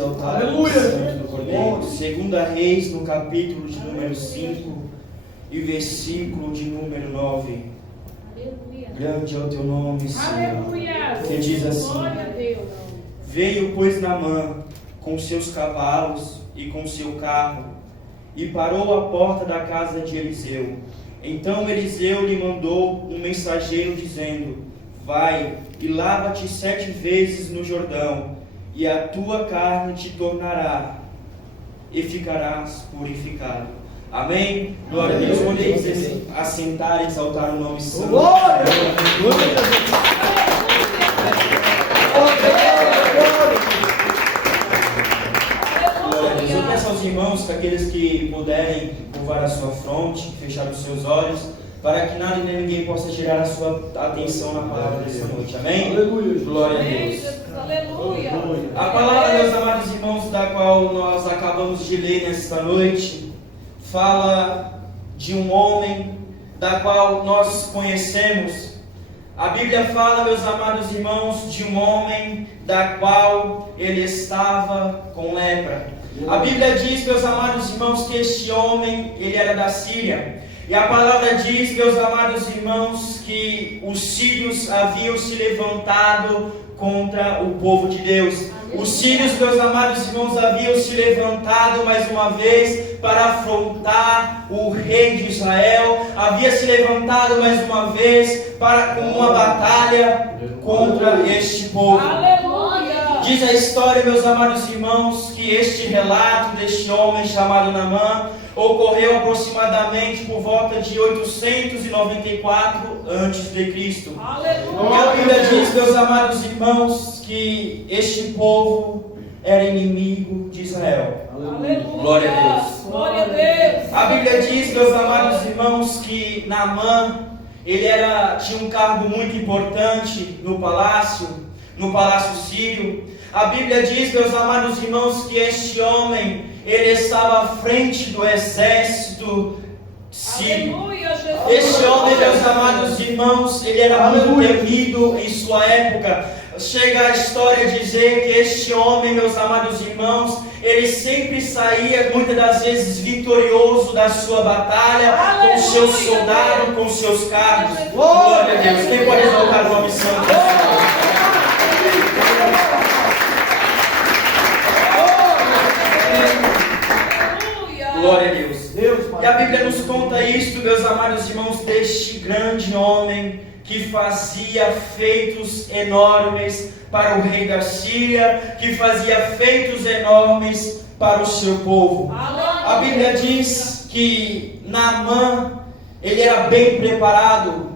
exaltar o nome santo do Cordeiro. Segunda Reis, no capítulo de número 5 e versículo de número 9. Grande é o teu nome, Senhor. Que diz assim: Veio, pois, Naamã com seus cavalos e com seu carro, e parou à porta da casa de Eliseu. Então Eliseu lhe mandou um mensageiro, dizendo: Vai e lava-te 7 vezes no Jordão, e a tua carne te tornará, e ficarás purificado. Amém? Glória a Deus. Podemos assentar e exaltar o nome santo. Glória! Eu peço aos irmãos, que aqueles que puderem curvar a sua fronte, fechar os seus olhos, para que nada e nem ninguém possa tirar a sua atenção na palavra dessa noite. Amém? Aleluia. Glória a Deus. Aleluia. A palavra, meus amados irmãos, da qual nós acabamos de ler nesta noite, fala de um homem da qual nós conhecemos. A Bíblia fala, meus amados irmãos, de um homem da qual ele estava com lepra. A Bíblia diz, meus amados irmãos, que este homem, ele era da Síria. E a palavra diz, meus amados irmãos, que os sírios haviam se levantado contra o povo de Deus. Os sírios, meus amados irmãos, haviam se levantado mais uma vez para afrontar o rei de Israel. Havia se levantado mais uma vez com uma batalha contra este povo. Aleluia. Diz a história, meus amados irmãos, que este relato deste homem chamado Naamã ocorreu aproximadamente por volta de 894 a.C. Aleluia. E a Bíblia diz, meus amados irmãos, que este povo era inimigo de Israel. Aleluia. Glória a Deus. Glória a Deus. A Bíblia diz, meus amados irmãos, que Naamã, ele tinha um cargo muito importante no palácio sírio. A Bíblia diz, meus amados irmãos, que este homem, ele estava à frente do exército sírio. Aleluia, Jesus. Este homem, meus amados irmãos, ele era muito temido em sua época. Chega a história a dizer que este homem, meus amados irmãos, ele sempre saía, muitas das vezes, vitorioso da sua batalha, com seus soldados, com seus carros. Glória a Deus. Quem pode exaltar o nome santo do Senhor? Glória a Deus. E a Bíblia nos conta isto, meus amados irmãos, deste grande homem que fazia feitos enormes para o rei da Síria, que fazia feitos enormes para o seu povo. A Bíblia diz que Naamã, ele era bem preparado.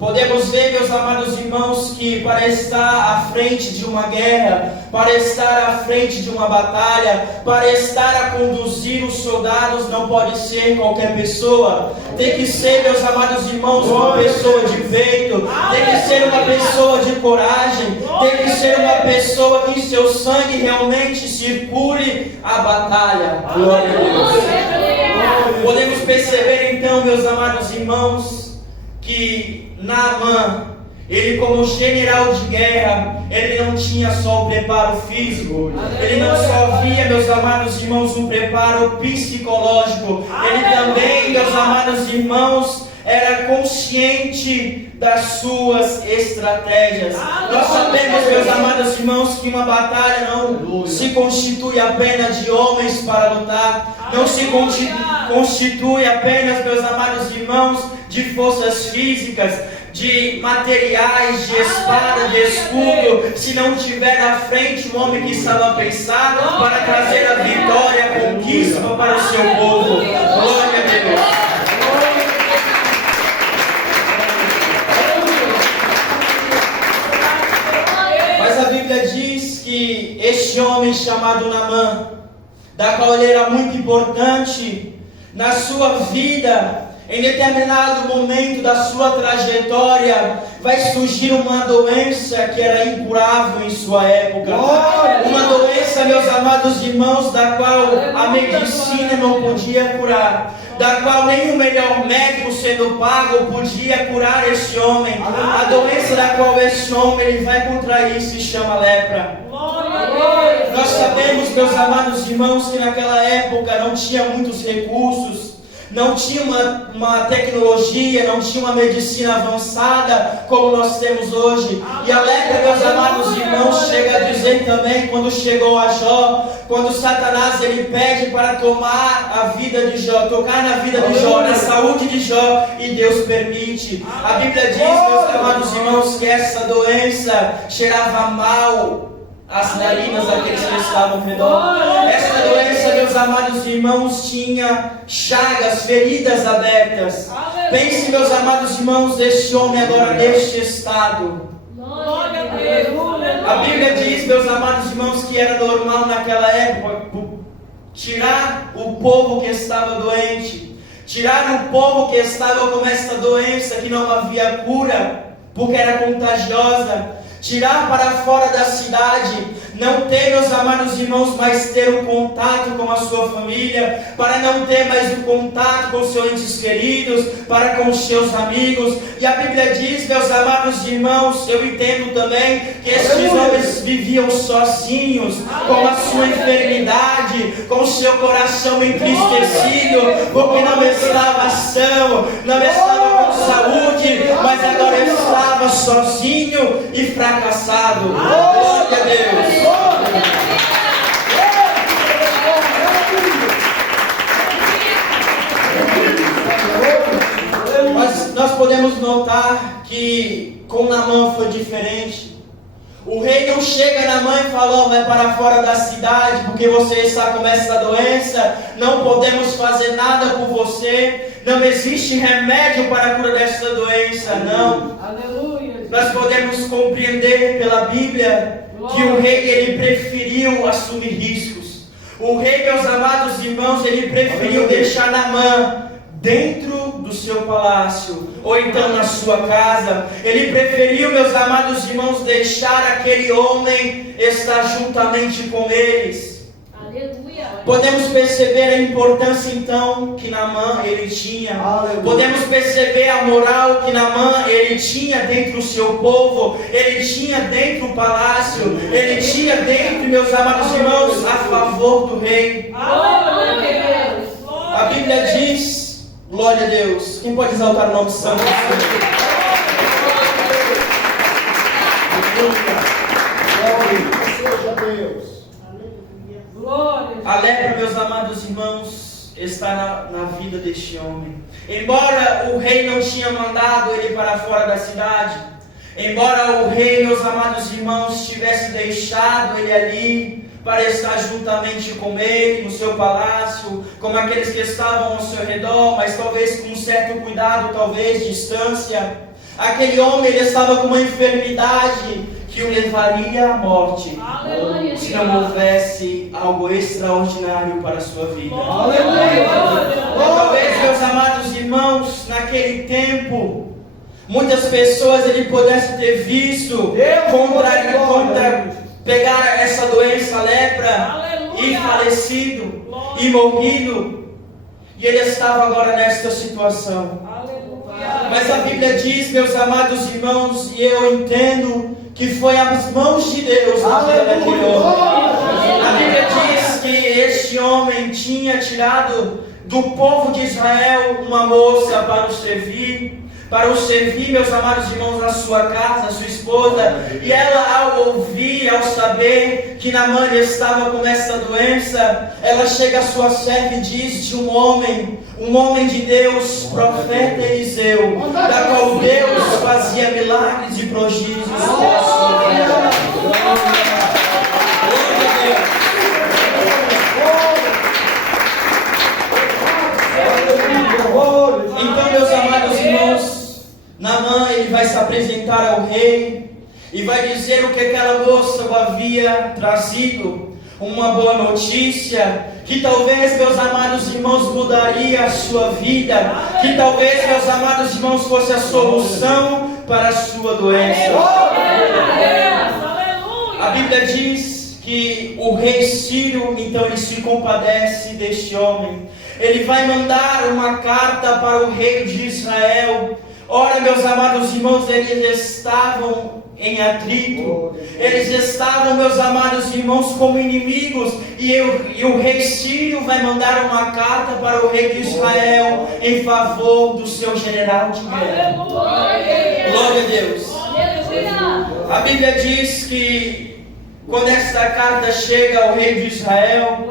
Podemos ver, meus amados irmãos, que para estar à frente de uma guerra, para estar à frente de uma batalha, para estar a conduzir os soldados, não pode ser qualquer pessoa. Tem que ser, meus amados irmãos, uma pessoa de peito, tem que ser uma pessoa de coragem, tem que ser uma pessoa que em seu sangue realmente circule a batalha. Glória a Deus. Podemos perceber então, meus amados irmãos, que Naamã, ele como general de guerra, ele não tinha só o preparo físico, ele não só via, meus amados irmãos, um preparo psicológico, ele também, meus amados irmãos, era consciente das suas estratégias. Nós sabemos, meus amados irmãos, que uma batalha não se constitui apenas de homens para lutar, não se constitui apenas, meus amados irmãos, de forças físicas, de materiais, de espada, de escudo, se não tiver à frente um homem que estava pensado para trazer a vitória, a conquista para o seu povo. Glória a Deus. Mas a Bíblia diz que este homem chamado Naamã, da qual ele era muito importante na sua vida, em determinado momento da sua trajetória, vai surgir uma doença que era incurável em sua época. Uma doença, meus amados irmãos, da qual a medicina não podia curar, da qual nem o melhor médico sendo pago podia curar este homem. A doença da qual este homem ele vai contrair se chama lepra. Nós sabemos, Sabemos, meus amados irmãos, que naquela época não tinha muitos recursos, não tinha uma tecnologia, não tinha uma medicina avançada como nós temos hoje. E a lepra, meus amados irmãos, chega a dizer também, quando chegou a Jó, quando Satanás ele pede para tomar a vida de Jó, tocar na vida de Jó, na saúde de Jó, e Deus permite. A Bíblia diz, meus amados irmãos, que essa doença cheirava mal as narinas daqueles que estavam ao redor. Essa doença, meus amados irmãos, tinha chagas, feridas abertas. Pense, meus amados irmãos, deste homem agora neste estado. A Bíblia diz, meus amados irmãos, que era normal naquela época tirar o povo que estava doente, tirar o povo que estava com essa doença que não havia cura, porque era contagiosa, tirar para fora da cidade, não ter, meus amados irmãos, mais ter o contato com a sua família, para não ter mais o contato com seus entes queridos, para com os seus amigos. E a Bíblia diz, meus amados irmãos, eu entendo também que esses homens viviam sozinhos, com a sua enfermidade, com o seu coração entristecido, porque não estava são, não estava com saúde, mas agora estava sozinho e fracassado. Glória a Deus. Mas nós podemos notar que com Naamã foi diferente. O rei não chega na mãe e fala: vai para fora da cidade, porque você está com essa doença, não podemos fazer nada por você, não existe remédio para a cura dessa doença, não. Aleluia. Nós podemos compreender pela Bíblia que o rei ele preferiu assumir riscos. O rei, meus amados irmãos, ele preferiu deixar Naamã dentro do seu palácio, ou então na sua casa. Ele preferiu, meus amados irmãos, deixar aquele homem estar juntamente com eles. Aleluia. Podemos perceber a importância então que Naamã ele tinha. Aleluia. Podemos perceber a moral que Naamã ele tinha dentro do seu povo, ele tinha dentro do palácio, ele tinha dentro, meus amados irmãos, a favor do rei. Aleluia. A Bíblia diz, glória a Deus. Quem pode exaltar o nome santo do Senhor? Glória seja Deus. Glória. A lepra, meus amados irmãos, está na vida deste homem. Embora o rei não tinha mandado ele para fora da cidade, embora o rei, meus amados irmãos, tivesse deixado ele ali para estar juntamente com ele no seu palácio, como aqueles que estavam ao seu redor, mas talvez com um certo cuidado, talvez distância, aquele homem ele estava com uma enfermidade que o levaria à morte, Aleluia. se não houvesse algo extraordinário para a sua vida. Aleluia. Talvez, meus amados irmãos, naquele tempo, muitas pessoas ele pudesse ter visto pegar essa doença, a lepra, Aleluia. e falecido, e morrido, e ele estava agora nesta situação. Aleluia. Mas a Bíblia diz, meus amados irmãos, e eu entendo que foi as mãos de Deus na vida daquele homem. A Bíblia diz que este homem tinha tirado do povo de Israel uma moça para o servir, meus amados irmãos, na sua casa, a sua esposa. E ela, ao ouvir, ao saber que Naamã estava com essa doença, ela chega à sua serva e diz de um homem de Deus, profeta Eliseu, da qual Deus fazia milagres e prodígios na sua vida. Então, meus amados irmãos, Naamã ele vai se apresentar ao rei e vai dizer o que aquela moça o havia trazido, uma boa notícia, que talvez, meus amados irmãos, mudaria a sua vida, que talvez, meus amados irmãos, fosse a solução para a sua doença. A Bíblia diz que o rei Sírio, então ele se compadece deste homem. Ele vai mandar uma carta para o rei de Israel, Ora, meus amados irmãos, eles estavam em atrito, eles estavam, meus amados irmãos, como inimigos, e o rei Sírio vai mandar uma carta para o rei de Israel em favor do seu general de guerra. Glória a Deus. A Bíblia diz que quando esta carta chega ao rei de Israel,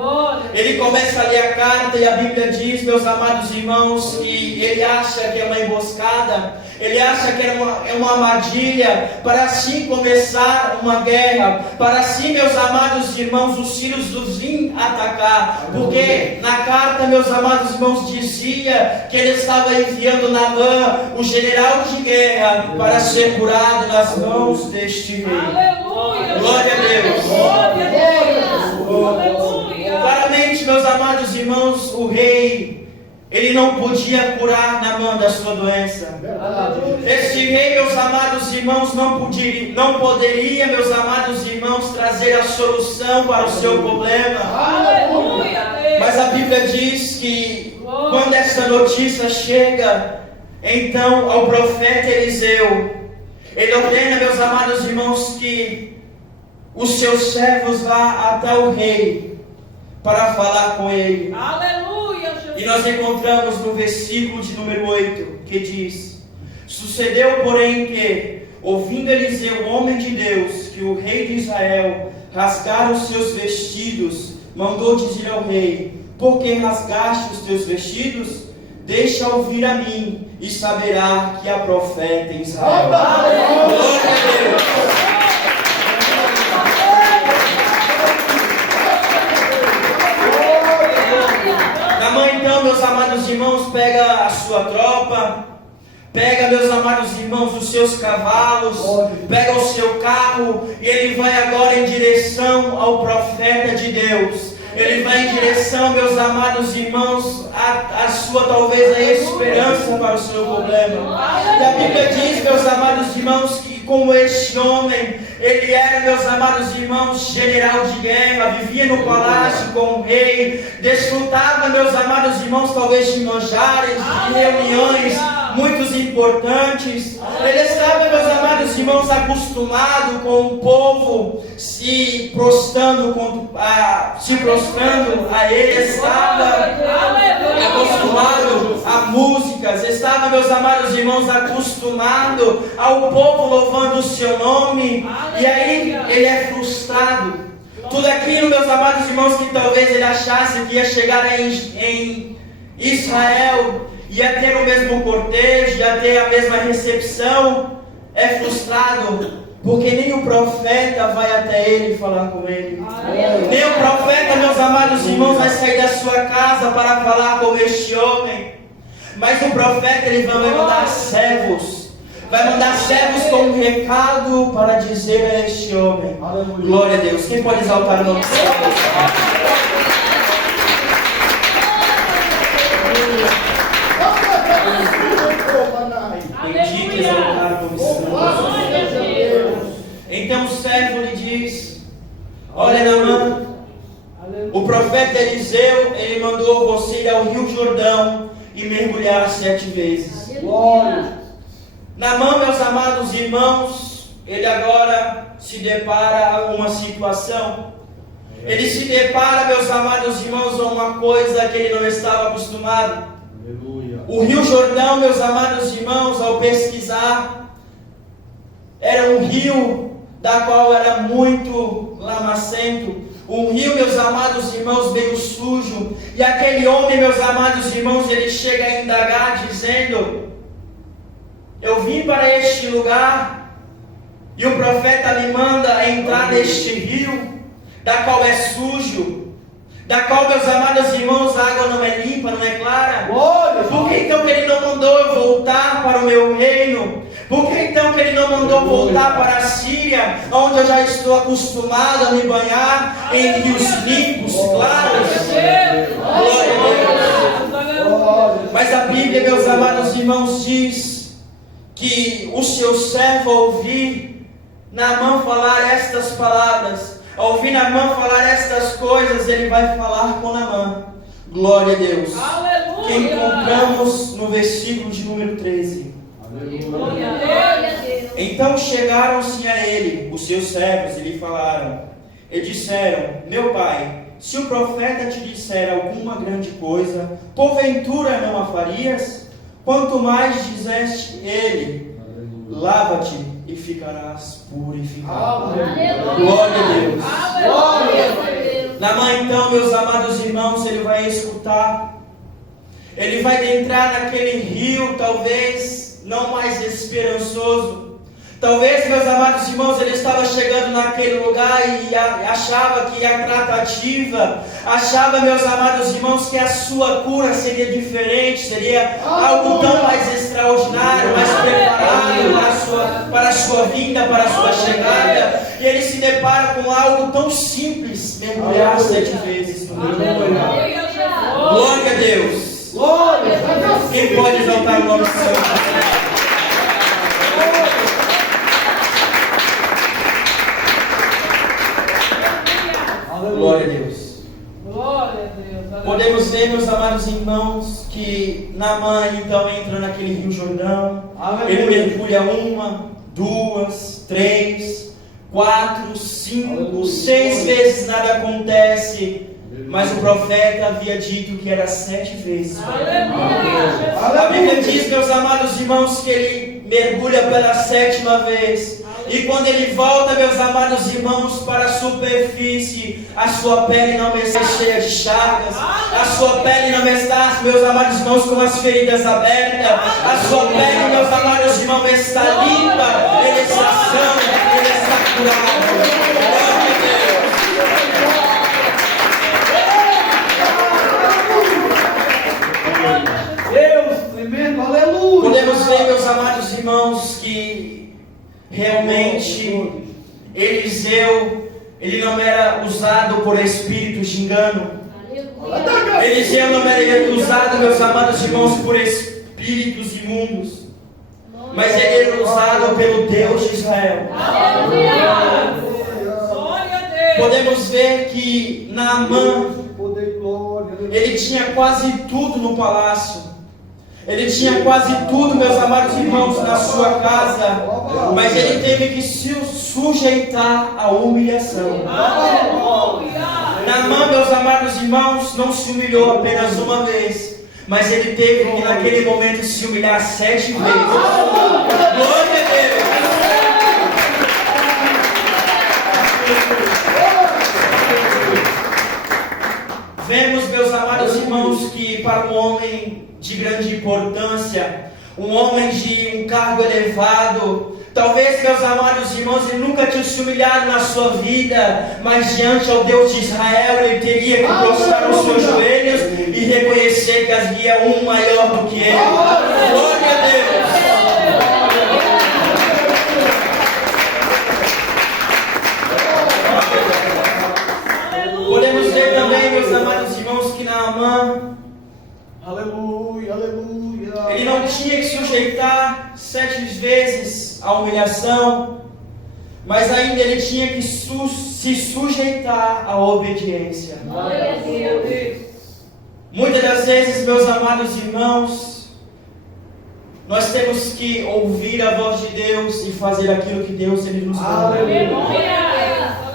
ele começa a ler a carta e a Bíblia diz, meus amados irmãos, que ele acha que é uma emboscada, ele acha que é uma armadilha, para assim começar uma guerra, para assim, meus amados irmãos, os sírios os vêm atacar, porque na carta, meus amados irmãos, dizia que ele estava enviando Naamã, o general de guerra, para ser curado nas mãos deste rei. Aleluia! Glória a Deus! Glória a Deus! Aleluia! Claramente, meus amados irmãos, o rei, ele não podia curar Naamã da sua doença. Este rei, meus amados irmãos, não poderia, meus amados irmãos, trazer a solução para o seu problema. Aleluia! Mas a Bíblia diz que quando essa notícia chega, então ao profeta Eliseu, ele ordena, meus amados irmãos, que os seus servos vá até o rei para falar com ele. Aleluia! E nós encontramos no versículo de número 8, que diz: sucedeu, porém, que, ouvindo Eliseu, o homem de Deus, que o rei de Israel rasgara os seus vestidos, mandou dizer ao rei: por que rasgaste os teus vestidos? Deixa ouvir a mim, e saberá que há profeta em Israel. Glória a Deus! Naamã, então, meus amados irmãos, pega a sua tropa, pega, meus amados irmãos, os seus cavalos, pega o seu carro, e ele vai agora em direção ao profeta de Deus. Ele vai em direção, meus amados irmãos, a sua talvez a esperança para o seu problema. E a Bíblia diz, meus amados irmãos, que como este homem, ele era, meus amados irmãos, general de guerra, vivia no palácio com o rei, desfrutava, meus amados irmãos, talvez de manjares, de reuniões muito importantes. Ele estava, meus amados irmãos, acostumado com o povo se prostrando a ele, estava acostumado a músicas, estava, meus amados irmãos, acostumado ao povo louvando o seu nome, e aí ele é frustrado. Tudo aquilo, meus amados irmãos, que talvez ele achasse que ia chegar em Israel, ia ter o mesmo cortejo, ia ter a mesma recepção, é frustrado, porque nem o profeta vai até ele falar com ele. Nem o profeta, meus amados irmãos, vai sair da sua casa para falar com este homem. Mas o profeta, ele vai mandar servos. Vai mandar servos com um recado para dizer a este homem. Glória a Deus. Quem pode exaltar o nome do Senhor? Bendito exaltar o nome do Senhor. Então o servo lhe diz: olha, Naamã, o profeta Eliseu, ele mandou você ir ao Rio Jordão e mergulhar 7 vezes. Naamã, meus amados irmãos, ele agora se depara a uma situação. Ele se depara, meus amados irmãos, a uma coisa que ele não estava acostumado. Aleluia. O Rio Jordão, meus amados irmãos, ao pesquisar, era um rio da qual era muito lamacento. Um rio, meus amados irmãos, meio sujo. E aquele homem, meus amados irmãos, ele chega a indagar dizendo: eu vim para este lugar e o profeta me manda entrar neste rio, da qual é sujo, da qual, meus amados irmãos, a água não é limpa, não é clara. Por que então que ele não mandou eu voltar para o meu reino? Por que então que ele não mandou voltar para a Síria, onde eu já estou acostumado a me banhar em rios limpos, claros? Glória a Deus. Mas a Bíblia, meus amados irmãos, diz que o seu servo, ao ouvir Naamã falar estas palavras, ao ouvir Naamã falar estas coisas, ele vai falar com Naamã. Glória a Deus. Aleluia. Que encontramos no versículo de número 13. Glória a Deus. Então chegaram-se a ele, os seus servos, e lhe falaram, e disseram, meu pai, se o profeta te disser alguma grande coisa, porventura não a farias? Quanto mais dizeste ele, lava-te e ficarás purificado. Glória a Deus. Aleluia. Naamã, então, meus amados irmãos, ele vai escutar, ele vai entrar naquele rio, talvez não mais esperançoso. Talvez, meus amados irmãos, ele estava chegando naquele lugar e achava que a tratativa, achava, meus amados irmãos, que a sua cura seria diferente, seria algo tão mais extraordinário, mais preparado para a sua vinda, para a sua chegada. E ele se depara com algo tão simples, mergulhar 7 vezes no rio. Glória a Deus. Quem pode exaltar o nome do Senhor? Glória a Deus. Glória a Deus. Podemos ver, meus amados irmãos, que Naamã então entra naquele rio Jordão. Ele mergulha 1, 2, 3, 4, 5, 6 vezes, nada acontece. Mas o profeta havia dito que era 7 vezes. Aleluia. A Bíblia diz, meus amados irmãos, que ele mergulha pela 7ª vez. E quando ele volta, meus amados irmãos, para a superfície, a sua pele não está cheia de chagas, a sua pele não está, meus amados irmãos, com as feridas abertas, a sua pele, meus amados irmãos, está limpa, ele está sã, ele está curado. Glória a Deus. Deus tremendo, aleluia. Podemos ver, meus amados irmãos, que realmente Eliseu, ele não era usado por espíritos de engano. Eliseu não era usado, meus amados irmãos, por espíritos imundos, mas ele era usado pelo Deus de Israel. Podemos ver que Naamã, ele tinha quase tudo no palácio. Ele tinha quase tudo, meus amados irmãos, na sua casa, mas ele teve que se sujeitar à humilhação. Naamã, meus amados irmãos, não se humilhou apenas uma vez, mas ele teve que naquele momento se humilhar 7 vezes. Glória a Deus! Vemos, meus amados irmãos, que para um homem de grande importância, um homem de um cargo elevado, talvez, meus amados irmãos, ele nunca tinha se humilhado na sua vida, mas diante ao Deus de Israel, ele teria que prostrar os seus joelhos e reconhecer que havia um maior do que ele. Glória a Deus! Podemos ver também, meus amados irmãos, que Naamã, Aleluia, aleluia. ele não tinha que sujeitar 7 vezes a humilhação, mas ainda ele tinha que se sujeitar à obediência. Muitas das vezes, meus amados irmãos, nós temos que ouvir a voz de Deus e fazer aquilo que Deus ele nos manda.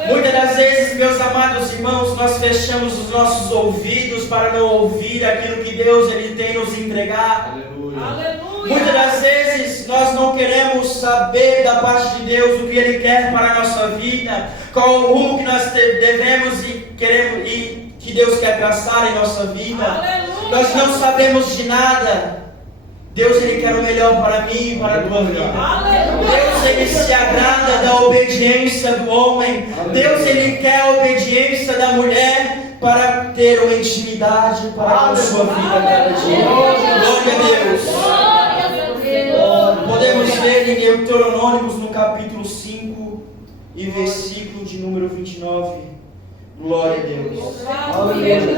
Muitas das vezes, meus amados irmãos, nós fechamos os nossos ouvidos para não ouvir aquilo que Deus ele tem nos entregar. Muitas das vezes nós não queremos saber da parte de Deus o que Ele quer para a nossa vida, qual o rumo que nós devemos e queremos e que Deus quer traçar em nossa vida. Nós não sabemos de nada. Deus ele quer o melhor para mim e para a tua vida. Deus ele se agrada da obediência do homem. Deus ele quer a obediência da mulher para ter uma intimidade para a sua vida cada dia. Glória a Deus. Podemos ver em Deuteronômio no capítulo 5 e versículo de número 29. Glória a Deus. Aleluia.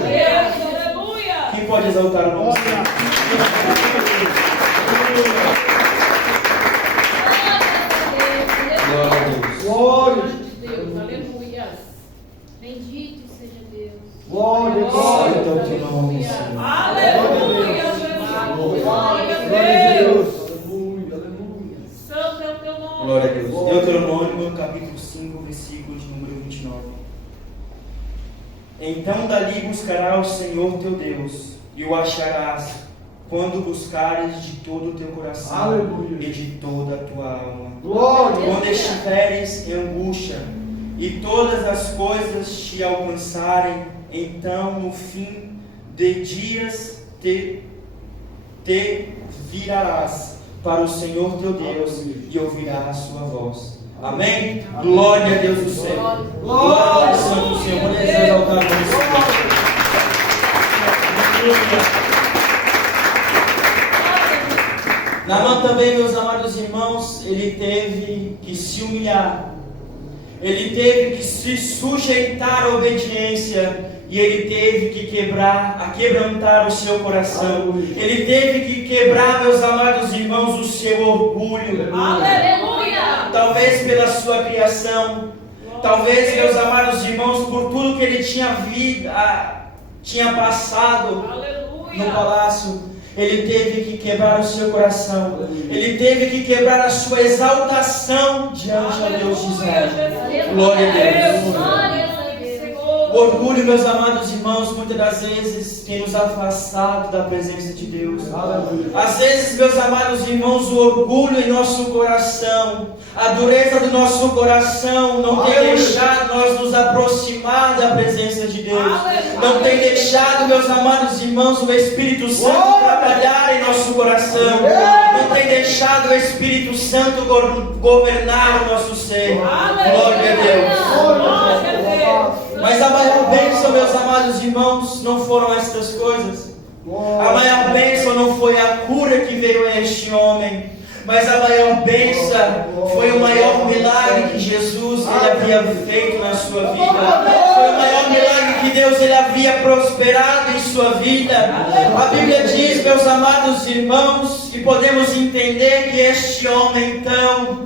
Quem pode exaltar o nome do Senhor? Glória a Deus. Glória. Deus, aleluia. Bendito seja Deus. Glória, glória. Santo é o teu nome, Senhor. Aleluia, Jesus. Glória a Glória a Deus. Deus. Aleluia, aleluia. Então dali buscará o Senhor teu Deus, e o acharás, quando buscares de todo o teu coração. Aleluia. E de toda a tua alma. Glória. Quando estiveres em angústia, e todas as coisas te alcançarem, então no fim de dias te virarás para o Senhor teu Deus e ouvirás a sua voz. Amém? Glória a Deus do céu. Glória ao Santo do Senhor. Podemos exaltar o nome do Senhor. Naamã também, meus amados irmãos, ele teve que se humilhar. Ele teve que se sujeitar à obediência. E ele teve que quebrantar o seu coração. Ele teve que quebrar, meus amados irmãos, o seu orgulho. Aleluia! Talvez pela sua criação. Talvez, meus amados irmãos, por tudo que ele tinha passado no palácio. Ele teve que quebrar o seu coração. Ele teve que quebrar a sua exaltação diante do Deus de Israel. Glória a Deus. O orgulho, meus amados irmãos, muitas das vezes tem nos afastado da presença de Deus. Às vezes, meus amados irmãos, o orgulho em nosso coração, a dureza do nosso coração não tem deixado nós nos aproximar da presença de Deus. Não tem deixado, meus amados irmãos, o Espírito Santo trabalhar em nosso coração. Não tem deixado o Espírito Santo governar o nosso ser. Glória a Deus. Mas a maior bênção, meus amados irmãos, não foram estas coisas. A maior bênção não foi a cura que veio a este homem, mas a maior bênção foi o maior milagre que Jesus ele havia feito na sua vida. Foi o maior milagre que Deus ele havia prosperado em sua vida. A Bíblia diz, meus amados irmãos, e podemos entender que este homem então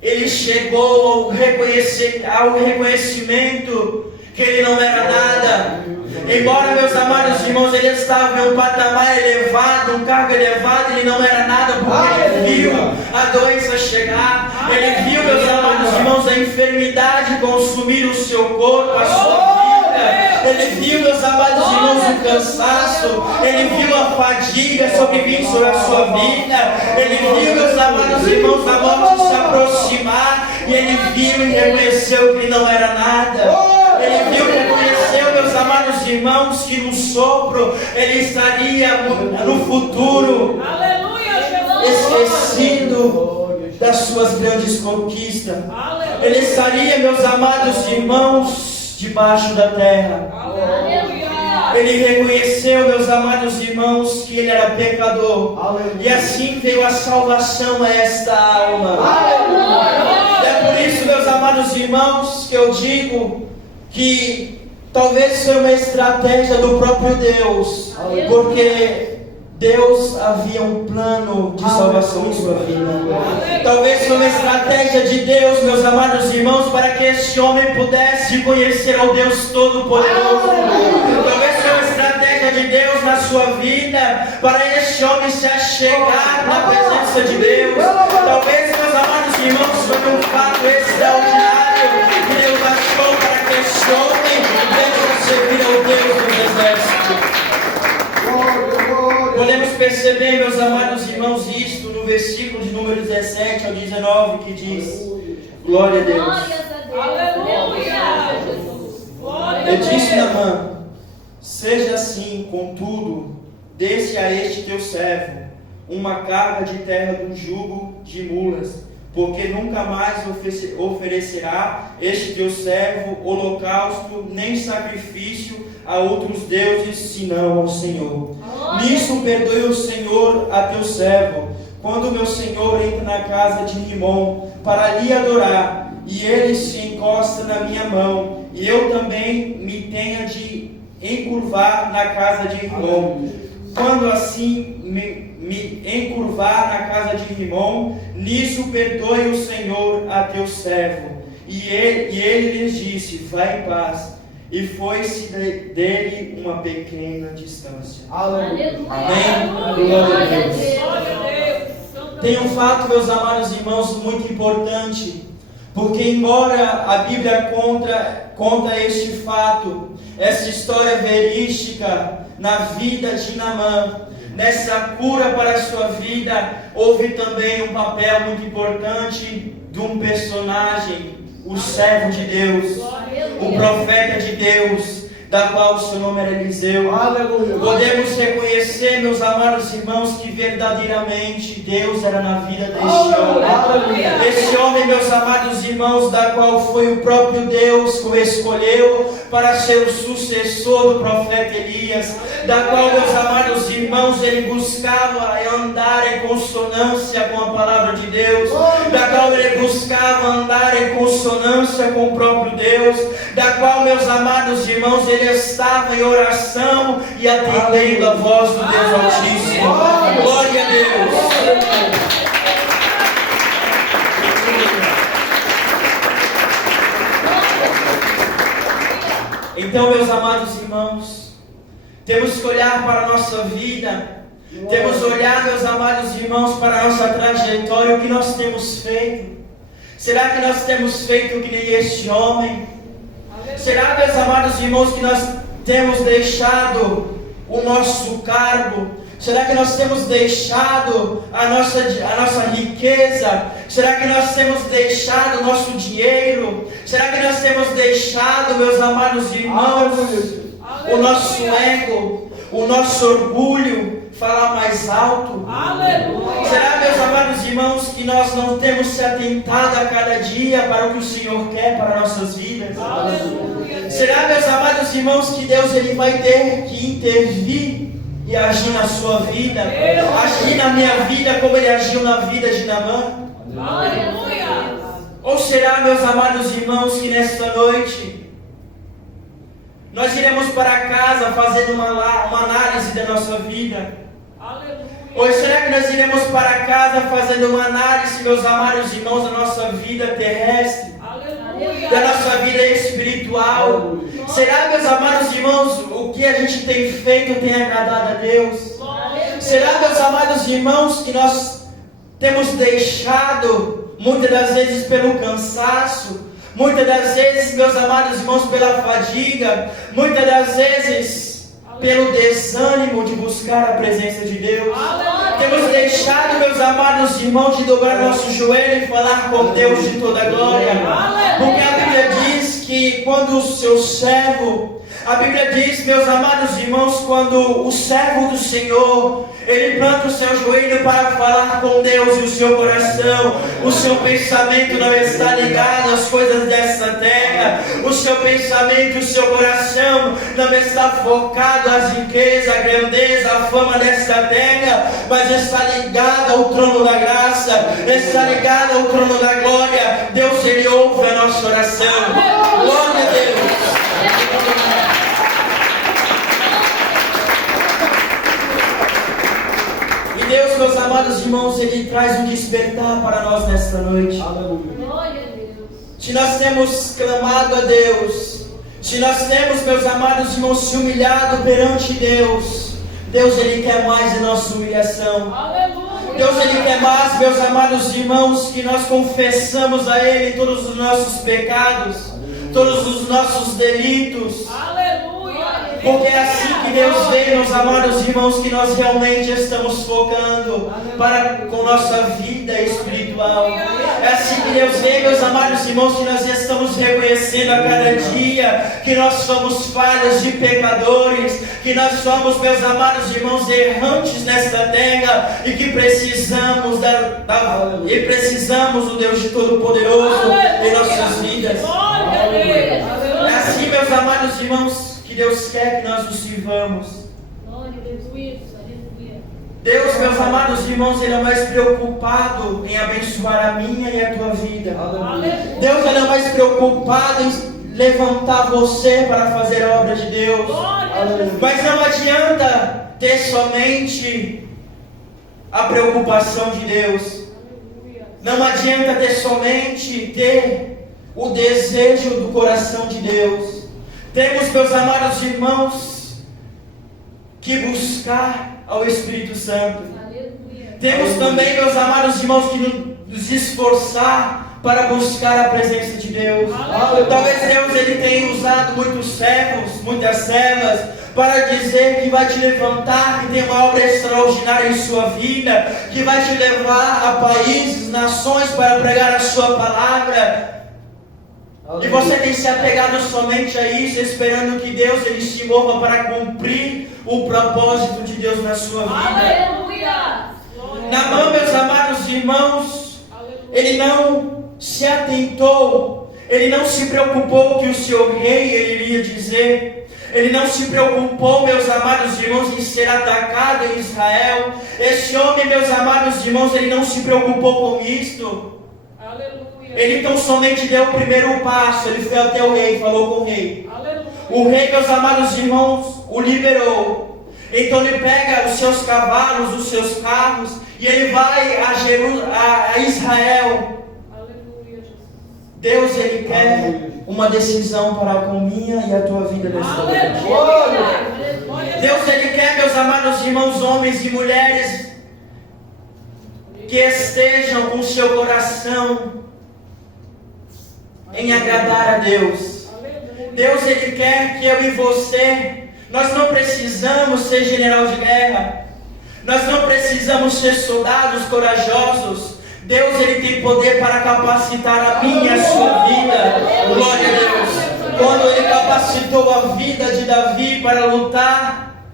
ele chegou ao reconhecimento que ele não era nada. Embora, meus amados irmãos, ele estava em um patamar elevado, um cargo elevado, ele não era nada, porque ele viu a doença chegar. Ele viu, meus amados irmãos, a enfermidade consumir o seu corpo, a sua vida. Ele viu, meus amados irmãos, o cansaço. Ele viu a fadiga sobrevir sobre a sua vida. Ele viu, meus amados irmãos, a morte se aproximar. E ele viu e reconheceu que ele não era nada. Ele viu e reconheceu, meus amados irmãos, que no sopro ele estaria no futuro esquecido das suas grandes conquistas. Ele estaria, meus amados irmãos, debaixo da terra. Ele reconheceu, meus amados irmãos, que ele era pecador. E assim veio a salvação a esta alma. É por isso, meus amados irmãos, que eu digo que talvez foi uma estratégia do próprio Deus, porque Deus havia um plano de salvação em sua vida. Talvez foi uma estratégia de Deus, meus amados irmãos, para que este homem pudesse conhecer ao Deus Todo-Poderoso. Talvez foi uma estratégia de Deus na sua vida, para este homem se achegar na presença de Deus. Talvez, meus amados irmãos, foi um fato extraordinário que Deus achou para que este homem venha servir ao Deus dos exércitos. Podemos perceber, meus amados irmãos, isto no versículo de número 17 ao 19, que diz: glória a Deus. Eu disse, Naamã, seja assim, contudo, desse a este teu servo uma carga de terra do jugo de mulas, porque nunca mais oferecerá este teu servo holocausto, nem sacrifício a outros deuses, senão ao Senhor. Nisso perdoe o Senhor a teu servo, quando meu Senhor entra na casa de Rimom, para lhe adorar, e ele se encosta na minha mão, e eu também me tenha de encurvar na casa de Rimom. Quando assim me encurvar na casa de Rimom, nisso perdoe o Senhor a teu servo. E ele lhes disse: vai em paz. E foi-se dele uma pequena distância. Aleluia. Amém? Glória a Deus. Tem um fato, meus amados irmãos, muito importante. Porque embora a Bíblia conta este fato, essa história verídica na vida de Naamã, nessa cura para a sua vida, houve também um papel muito importante de um personagem, o servo de Deus, o profeta de Deus, da qual o seu nome era Eliseu. Aleluia. Podemos reconhecer, meus amados irmãos, que verdadeiramente Deus era na vida deste homem. Aleluia. Esse homem, meus amados irmãos, da qual foi o próprio Deus que o escolheu para ser o sucessor do profeta Elias, da qual, meus amados irmãos, ele buscava andar em consonância com a palavra de Deus, da qual ele buscava andar em consonância com o próprio Deus, da qual, meus amados irmãos, ele estava em oração e atendendo a voz do Deus Altíssimo. Glória a Deus. Então, meus amados irmãos, temos que olhar para a nossa vida, temos que olhar, meus amados irmãos, para a nossa trajetória, o que nós temos feito. Será que nós temos feito que nem este homem? Será, meus amados irmãos, que nós temos deixado o nosso cargo? Será que nós temos deixado a nossa riqueza? Será que nós temos deixado o nosso dinheiro? Será que nós temos deixado, meus amados irmãos, o nosso ego, o nosso orgulho falar mais alto? Aleluia. Será, meus amados irmãos, que nós não temos se atentado a cada dia para o que o Senhor quer para nossas vidas? Aleluia. Será, meus amados irmãos, que Deus ele vai ter que intervir e agir na sua vida, agir na minha vida como ele agiu na vida de Naamã? Aleluia. Ou será, meus amados irmãos, que nesta noite nós iremos para casa fazendo uma análise da nossa vida? Aleluia. Ou será que nós iremos para casa fazendo uma análise, meus amados irmãos, da nossa vida terrestre, Aleluia. da nossa vida espiritual? Será, meus amados irmãos, o que a gente tem feito tem agradado a Deus? Será, meus amados irmãos, que nós temos deixado, muitas das vezes pelo cansaço, muitas das vezes, meus amados irmãos, pela fadiga, muitas das vezes pelo desânimo de buscar a presença de Deus? Temos deixado, meus amados irmãos, de dobrar nosso joelho e falar com Deus de toda a glória? Porque a Bíblia diz que quando o seu servo, a Bíblia diz, meus amados irmãos, quando o servo do Senhor, ele planta o seu joelho para falar com Deus e o seu coração, o seu pensamento não está ligado às coisas dessa terra, o seu pensamento e o seu coração não está focado às riquezas, à grandeza, à fama desta terra, mas está ligado ao trono da graça, está ligado ao trono da glória. Deus, ele ouve a nossa oração. Glória a Deus. Deus, meus amados irmãos, ele traz um despertar para nós nesta noite. Glória a Deus. Se nós temos clamado a Deus, se nós temos, meus amados irmãos, se humilhado perante Deus, Deus, ele quer mais de nossa humilhação. Aleluia. Deus, ele quer mais, meus amados irmãos, que nós confessamos a Ele todos os nossos pecados, todos os nossos delitos. Aleluia. Porque é assim que Deus vê, meus amados irmãos, que nós realmente estamos focando com nossa vida espiritual. É assim que Deus vê, meus amados irmãos, que nós estamos reconhecendo a cada dia que nós somos falhos e pecadores, que nós somos, meus amados irmãos, errantes nesta terra e que precisamos do Deus de Todo-Poderoso em nossas vidas. É assim, meus amados irmãos, que Deus quer que nós o sirvamos. Deus, meus amados irmãos, ele é mais preocupado em abençoar a minha e a tua vida. Deus, ele é mais preocupado em levantar você para fazer a obra de Deus. Mas não adianta ter somente a preocupação de Deus. Não adianta ter somente ter o desejo do coração de Deus. Temos, meus amados irmãos, que buscar ao Espírito Santo. Temos também, meus amados irmãos, que nos esforçar para buscar a presença de Deus. Talvez Deus ele tenha usado muitos servos, muitas servas, para dizer que vai te levantar, que tem uma obra extraordinária em sua vida, que vai te levar a países, nações para pregar a sua palavra. E você tem se apegado somente a isso, esperando que Deus ele se mova para cumprir o propósito de Deus na sua vida. Aleluia. Naamã, meus amados irmãos, ele não se atentou, ele não se preocupou que o seu rei ele iria dizer. Ele não se preocupou, meus amados irmãos, em ser atacado em Israel. Esse homem, meus amados irmãos, ele não se preocupou com isto. Aleluia. Ele então somente deu o primeiro passo. Ele foi até o rei, falou com o rei. Aleluia. O rei, meus amados irmãos, o liberou. Então ele pega os seus cavalos, os seus carros, e ele vai a Israel. Aleluia. Deus, ele quer uma decisão para com minha e a tua vida nesta noite. Aleluia. Deus, ele quer, meus amados irmãos, homens e mulheres, que estejam com seu coração em agradar a Deus. Deus, ele quer que eu e você, nós não precisamos ser general de guerra, nós não precisamos ser soldados corajosos. Deus, ele tem poder para capacitar a minha e a sua vida. Glória a Deus. Quando ele capacitou a vida de Davi para lutar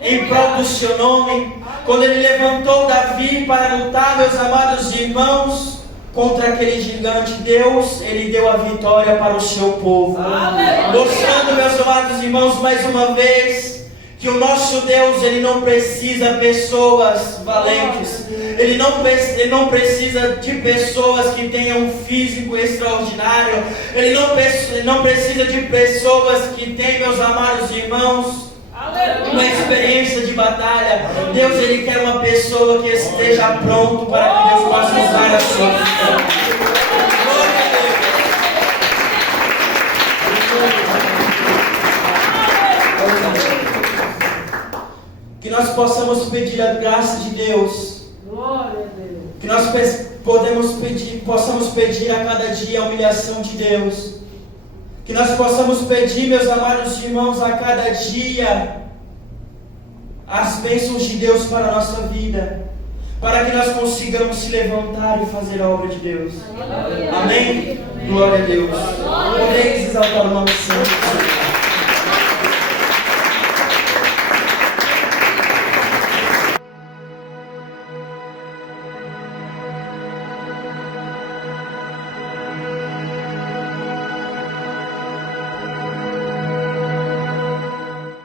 em prol do seu nome, quando ele levantou Davi para lutar, meus amados irmãos, contra aquele gigante, Deus, ele deu a vitória para o seu povo. Mostrando, meus amados irmãos, mais uma vez, que o nosso Deus, ele não precisa de pessoas valentes. Ele não precisa de pessoas que tenham um físico extraordinário. Ele não precisa de pessoas que tenham, meus amados irmãos, uma experiência de batalha. Deus, ele quer uma pessoa que esteja pronto para que Deus possa usar a sua vida. Glória a Deus. Que nós possamos pedir a graça de Deus. Glória a Deus. Que nós possamos pedir a cada dia a humilhação de Deus. Que nós possamos pedir, meus amados irmãos, a cada dia as bênçãos de Deus para a nossa vida, para que nós consigamos se levantar e fazer a obra de Deus. Amém? Glória a Deus. Podeis exaltar o nome do Senhor.